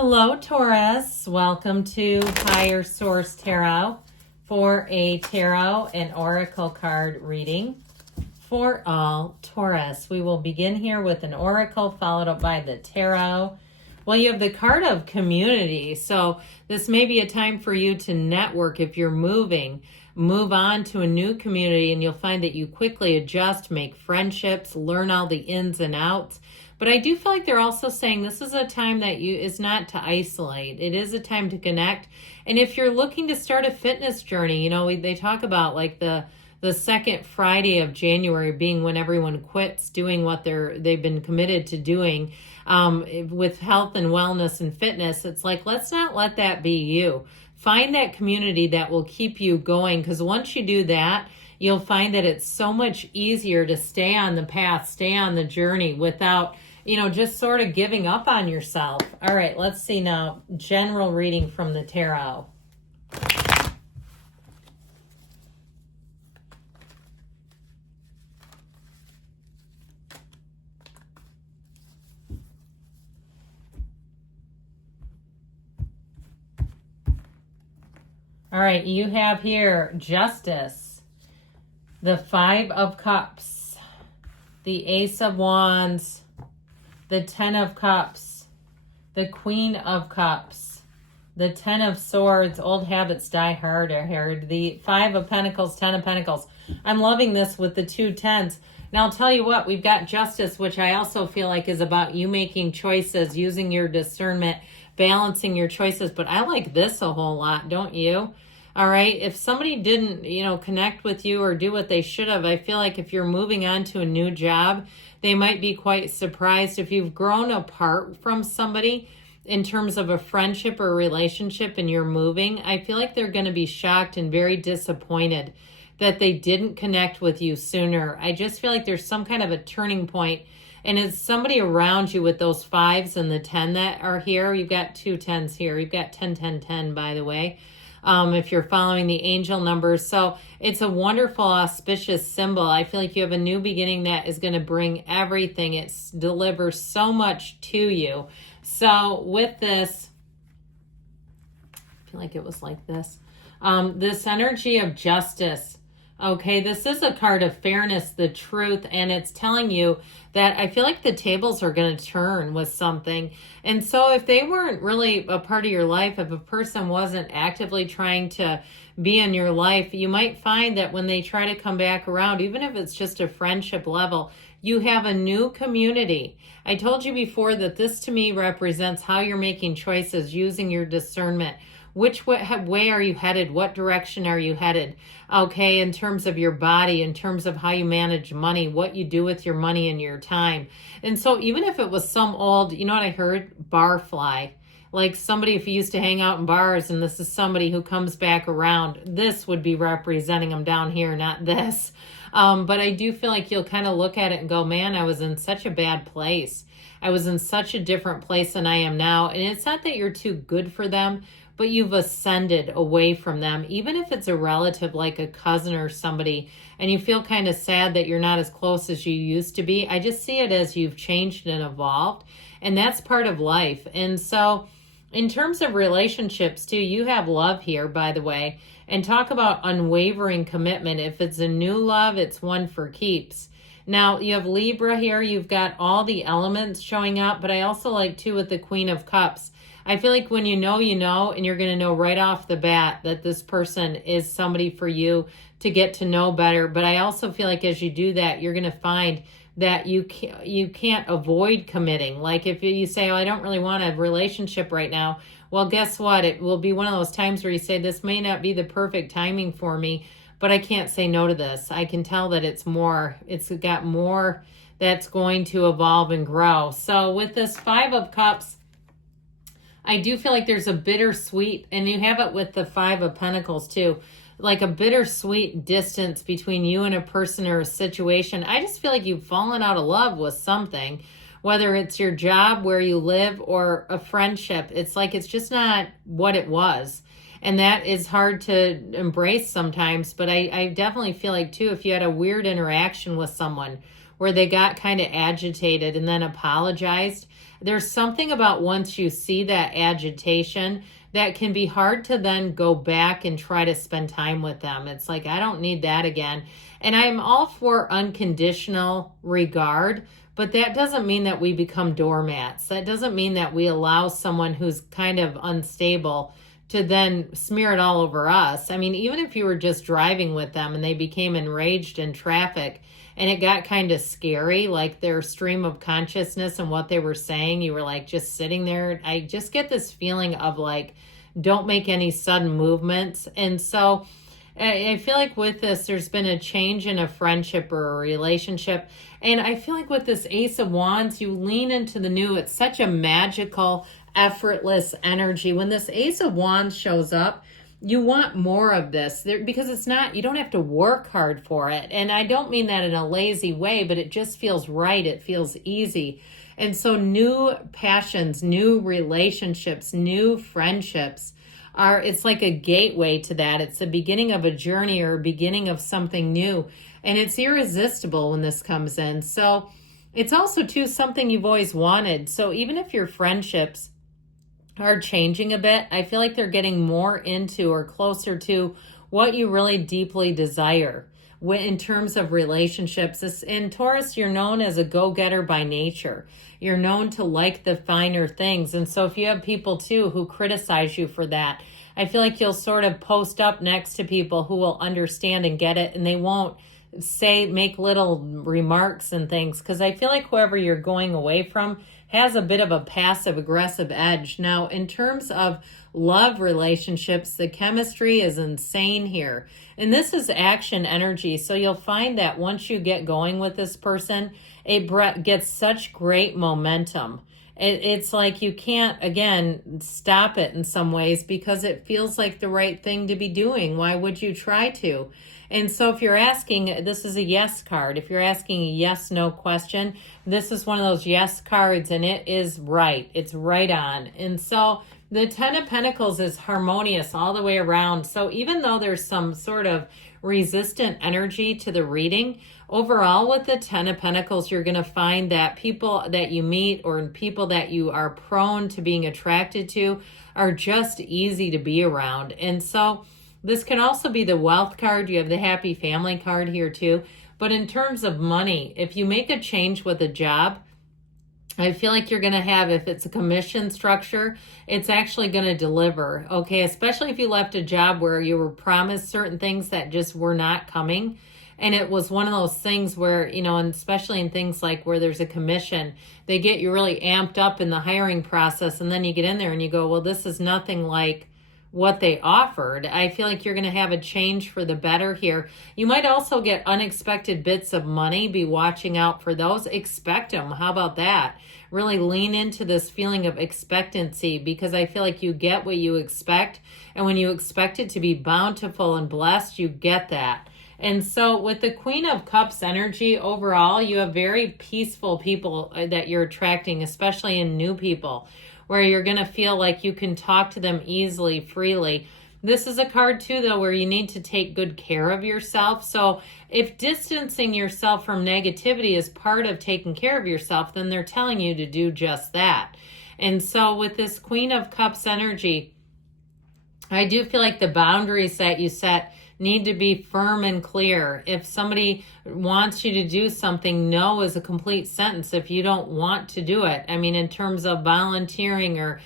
Hello, Taurus. Welcome to Higher Source Tarot for a tarot and oracle card reading for all Taurus. We will begin here with an oracle followed up by the tarot. Well, you have the card of community, so this may be a time for you to network if you're moving. Move on to a new community and you'll find that you quickly adjust, make friendships, learn all the ins and outs. But I do feel like they're also saying this is a time that is not to isolate. It is a time to connect. And if you're looking to start a fitness journey, they talk about like the second Friday of January being when everyone quits doing what they've been committed to doing with health and wellness and fitness. It's like, let's not let that be you. Find that community that will keep you going, because once you do that, you'll find that it's so much easier to stay on the path, stay on the journey without, just sort of giving up on yourself. All right, let's see now. General reading from the tarot. All right, you have here Justice, the Five of Cups, the Ace of Wands, the Ten of Cups, the Queen of Cups, the Ten of Swords. Old habits die hard, I heard. The Five of Pentacles, Ten of Pentacles. I'm loving this with the two tens. Now, I'll tell you what, we've got Justice, which I also feel like is about you making choices, using your discernment, balancing your choices. But I like this a whole lot, don't you? All right. If somebody didn't, connect with you or do what they should have, I feel like if you're moving on to a new job, they might be quite surprised. If you've grown apart from somebody in terms of a friendship or relationship and you're moving, I feel like they're going to be shocked and very disappointed that they didn't connect with you sooner. I just feel like there's some kind of a turning point, and it's somebody around you with those fives and the 10 that are here. You've got two tens here. You've got 10, 10, 10, by the way. If you're following the angel numbers. So it's a wonderful, auspicious symbol. I feel like you have a new beginning that is going to bring everything. It delivers so much to you. So with this, I feel like it was like this. This energy of justice. Okay, this is a card of fairness, the truth, and it's telling you that I feel like the tables are going to turn with something. And so if they weren't really a part of your life, if a person wasn't actively trying to be in your life, you might find that when they try to come back around, even if it's just a friendship level, you have a new community. I told you before that this to me represents how you're making choices, using your discernment. Which way are you headed? What direction are you headed? Okay, in terms of your body, in terms of how you manage money, what you do with your money and your time. And so even if it was some old, what I heard? Barfly. Like somebody, if you used to hang out in bars and this is somebody who comes back around, this would be representing them down here, not this. But I do feel like you'll kind of look at it and go, man, I was in such a bad place. I was in such a different place than I am now. And it's not that you're too good for them, but you've ascended away from them, even if it's a relative like a cousin or somebody, and you feel kind of sad that you're not as close as you used to be. I just see it as you've changed and evolved, and that's part of life. And so in terms of relationships too, you have love here, by the way, and talk about unwavering commitment. If it's a new love, it's one for keeps. Now, you have Libra here. You've got all the elements showing up, but I also like, too, with the Queen of Cups. I feel like when you know, and you're going to know right off the bat that this person is somebody for you to get to know better. But I also feel like as you do that, you're going to find that you can't avoid committing. Like if you say, oh, I don't really want a relationship right now. Well, guess what? It will be one of those times where you say, this may not be the perfect timing for me, but I can't say no to this. I can tell that it's got more that's going to evolve and grow. So with this Five of Cups, I do feel like there's a bittersweet, and you have it with the Five of Pentacles too, like a bittersweet distance between you and a person or a situation. I just feel like you've fallen out of love with something, whether it's your job, where you live, or a friendship. It's like it's just not what it was. And that is hard to embrace sometimes. But I definitely feel like, too, if you had a weird interaction with someone where they got kind of agitated and then apologized, there's something about once you see that agitation that can be hard to then go back and try to spend time with them. It's like, I don't need that again. And I'm all for unconditional regard, but that doesn't mean that we become doormats. That doesn't mean that we allow someone who's kind of unstable to then smear it all over us. I mean, even if you were just driving with them and they became enraged in traffic and it got kind of scary, like their stream of consciousness and what they were saying, you were like just sitting there. I just get this feeling of like, don't make any sudden movements. And so I feel like with this, there's been a change in a friendship or a relationship. And I feel like with this Ace of Wands, you lean into the new. It's such a magical, effortless energy. When this Ace of Wands shows up, you want more of this because it's not, you don't have to work hard for it. And I don't mean that in a lazy way, but it just feels right. It feels easy. And so new passions, new relationships, new friendships it's like a gateway to that. It's the beginning of a journey or beginning of something new. And it's irresistible when this comes in. So it's also too something you've always wanted. So even if your friendships are changing a bit, I feel like they're getting more into or closer to what you really deeply desire in terms of relationships. In Taurus, you're known as a go-getter by nature. You're known to like the finer things. And so if you have people too who criticize you for that, I feel like you'll sort of post up next to people who will understand and get it, and they won't make little remarks and things, because I feel like whoever you're going away from has a bit of a passive aggressive edge. Now, in terms of love relationships, the chemistry is insane here. And this is action energy. So you'll find that once you get going with this person, it gets such great momentum. It's like you can't, again, stop it in some ways because it feels like the right thing to be doing. Why would you try to? And so if you're asking, this is a yes card. If you're asking a yes, no question, this is one of those yes cards, and it is right. It's right on. And so the Ten of Pentacles is harmonious all the way around. So even though there's some sort of resistant energy to the reading, overall with the Ten of Pentacles, you're going to find that people that you meet or people that you are prone to being attracted to are just easy to be around. And so this can also be the wealth card. You have the happy family card here too. But in terms of money, if you make a change with a job, I feel like you're going to have, if it's a commission structure, it's actually going to deliver. Okay, especially if you left a job where you were promised certain things that just were not coming. And it was one of those things where, and especially in things like where there's a commission, they get you really amped up in the hiring process. And then you get in there and you go, well, this is nothing like what they offered. I feel like you're going to have a change for the better here. You might also get unexpected bits of money. Be watching out for those. Expect them. How about that? Really lean into this feeling of expectancy, because I feel like you get what you expect. And when you expect it to be bountiful and blessed, you get that. And so with the Queen of Cups energy overall, you have very peaceful people that you're attracting, especially in new people, where you're going to feel like you can talk to them easily, freely. This is a card too, though, where you need to take good care of yourself. So if distancing yourself from negativity is part of taking care of yourself, then they're telling you to do just that. And so with this Queen of Cups energy, I do feel like the boundaries that you set need to be firm and clear. If somebody wants you to do something, no is a complete sentence if you don't want to do it. I mean, in terms of volunteering or,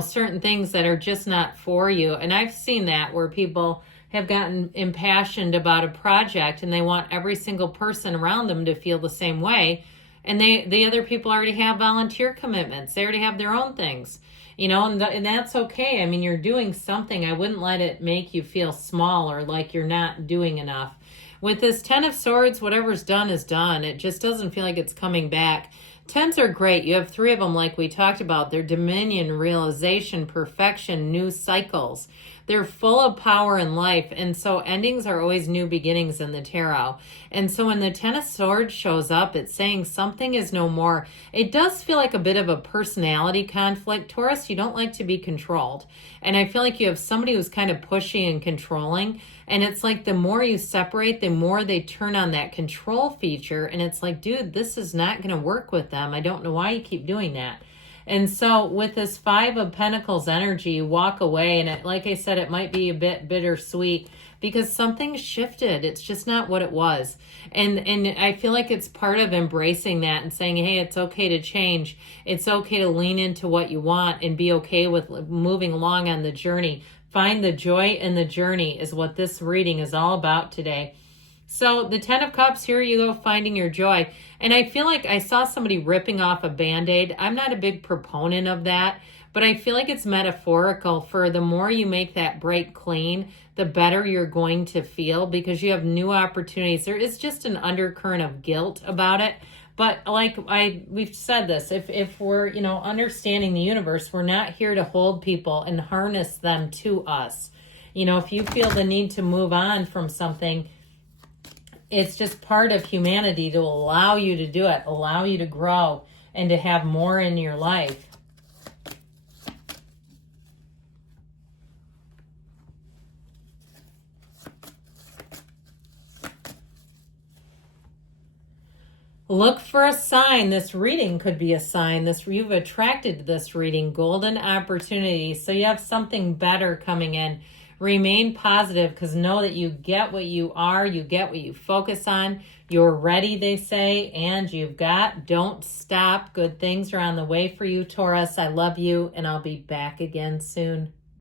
certain things that are just not for you. And I've seen that where people have gotten impassioned about a project and they want every single person around them to feel the same way. And the other people already have volunteer commitments. They already have their own things. And that's okay. I mean, you're doing something. I wouldn't let it make you feel small or like you're not doing enough. With this Ten of Swords, whatever's done is done. It just doesn't feel like it's coming back. Tens are great. You have 3 of them like we talked about. They're dominion, realization, perfection, new cycles. They're full of power and life. And so endings are always new beginnings in the tarot. And so when the Ten of Swords shows up, it's saying something is no more. It does feel like a bit of a personality conflict. Taurus, you don't like to be controlled. And I feel like you have somebody who's kind of pushy and controlling. And it's like the more you separate, the more they turn on that control feature. And it's like, dude, this is not going to work with them. I don't know why you keep doing that. And so with this Five of Pentacles energy, you walk away, and it, like I said, it might be a bit bittersweet because something shifted. It's just not what it was. And I feel like it's part of embracing that and saying, hey, it's okay to change. It's okay to lean into what you want and be okay with moving along on the journey. Find the joy in the journey is what this reading is all about today. So the Ten of Cups, here you go, finding your joy. And I feel like I saw somebody ripping off a Band-Aid. I'm not a big proponent of that, but I feel like it's metaphorical for the more you make that break clean, the better you're going to feel because you have new opportunities. There is just an undercurrent of guilt about it. But like we've said this, if we're, understanding the universe, we're not here to hold people and harness them to us. If you feel the need to move on from something, it's just part of humanity to allow you to do it, allow you to grow and to have more in your life. Look for a sign. This reading could be a sign. You've attracted this reading, golden opportunity. So you have something better coming in. Remain positive because know that you get what you are. You get what you focus on. You're ready, they say, and you've got. Don't stop. Good things are on the way for you, Taurus. I love you, and I'll be back again soon.